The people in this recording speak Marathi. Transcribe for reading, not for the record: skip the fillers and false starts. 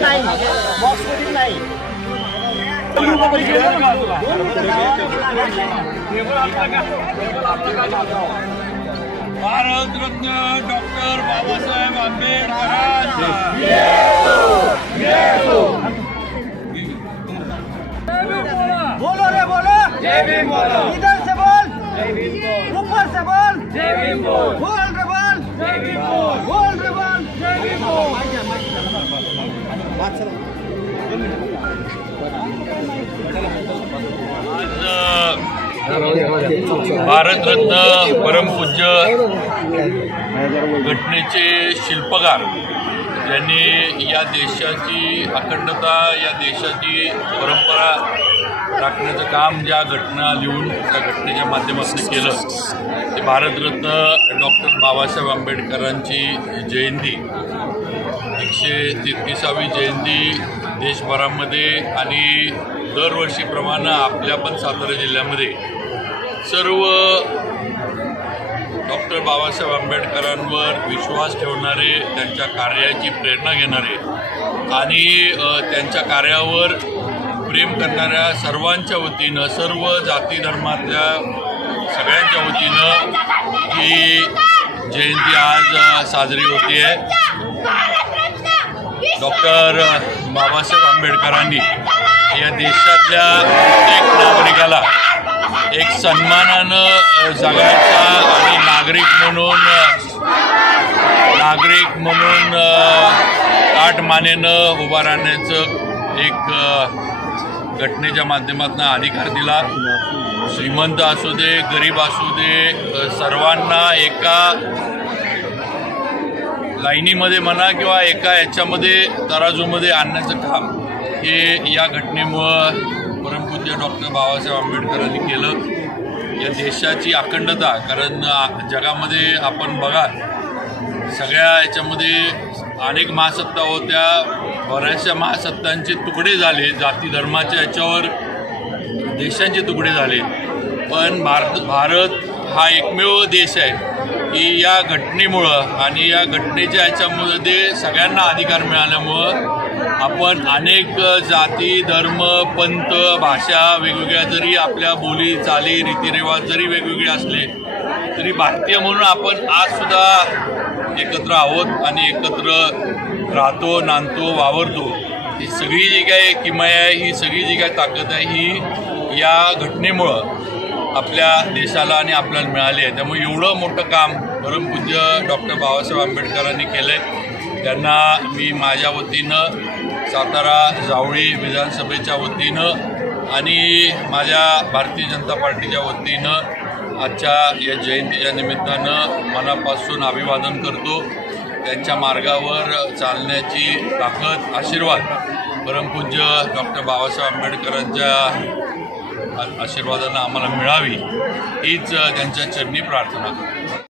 नाही, बॉक्समध्ये नाही. भारतरत्न डॉक्टर बाबासाहेब आंबेडकरांचा बोलो रे बोलो, जय भीम बोलो. इधर से बोल, जय भीम बोल. ऊपर से बोल, जय भीम बोल. बोल रे बोल, जय भीम बोल. बोल रे बोल, जय भीम बोल. भारतरत्न परमपूज्य घटनेचे शिल्पकार ज्यांनी या देशाची अखंडता, या देशाची परंपरा राखण्याचं काम ज्या घटना लिहून त्या घटनेच्या माध्यमातून केलं ते भारतरत्न डॉक्टर बाबासाहेब आंबेडकरांची जयंती 133वी जयंती देशभरामध्ये आणि दरवर्षीप्रमाणे आपल्या पण सातारा जिल्ह्यामध्ये सर्व डॉक्टर बाबासाहेब आंबेडकरांवर विश्वास ठेवणारे, त्यांच्या कार्याची प्रेरणा घेणारे आणि त्यांच्या कार्यावर प्रेम करणाऱ्या सर्वांच्या वतीनं, सर्व जाती धर्मातल्या सगळ्यांच्या वतीनं ही जयंती आज साजरी होती आहे. डॉक्टर बाबासाहेब आंबेडकरांनी या देशातल्या प्रत्येक नागरिकाला एक सन्मानानं जगायचा आणि नागरिक म्हणून ताठ मानेनं उभा राहण्याचं एक घटनेच्या माध्यमातून अधिकार दिला. श्रीमंत असू दे, गरीब असू दे, सर्वांना एका लाईनीमध्ये म्हणा किंवा एका याच्यामध्ये तराजूमध्ये आणण्याचं काम हे या घटनेमुळं परमपूज्य डॉक्टर बाबासाहेब आंबेडकरांनी केलं. या देशाची अखंडता, कारण जगामध्ये आपण बघा सगळ्या याच्यामध्ये अनेक महासत्ता होत्या, बऱ्याचशा महासत्तांचे तुकडे झाले, जाती धर्माच्या याच्यावर देशांचे तुकडे झाले, पण भारत हा एकमेव देश आहे की या घटनेमुळं आणि या घटनेच्या याच्यामध्ये सगळ्यांना अधिकार मिळाल्यामुळं आपण अनेक जाती, धर्म, पंथ, भाषा वेगवेगळ्या जरी आपल्या बोली, चाली, रीतिरिवाज जरी वेगवेगळे असले तरी भारतीय म्हणून आपण आजसुद्धा एकत्र आहोत आणि एकत्र राहतो, नांदतो, वावरतो. ही सगळी जी काही किमया आहे, ही सगळी जी काही ताकद आहे ही या घटनेमुळं आपल्या देशाला आणि आपल्याला मिळाली आहे. त्यामुळे एवढं मोठं काम परमपूज्य डॉक्टर बाबासाहेब आंबेडकरांनी केलं आहे. त्यांना मी माझ्या वतीनं, सातारा जावळी विधानसभेच्या वतीनं आणि माझ्या भारतीय जनता पार्टीच्या वतीनं आजच्या या जयंतीच्या निमित्तानं मनापासून अभिवादन करतो. त्यांच्या मार्गावर चालण्याची ताकद, आशीर्वाद परमपूज्य डॉक्टर बाबासाहेब आंबेडकरांच्या आशीर्वादानं आम्हाला मिळावी हीच त्यांच्या चरणी प्रार्थना करतो.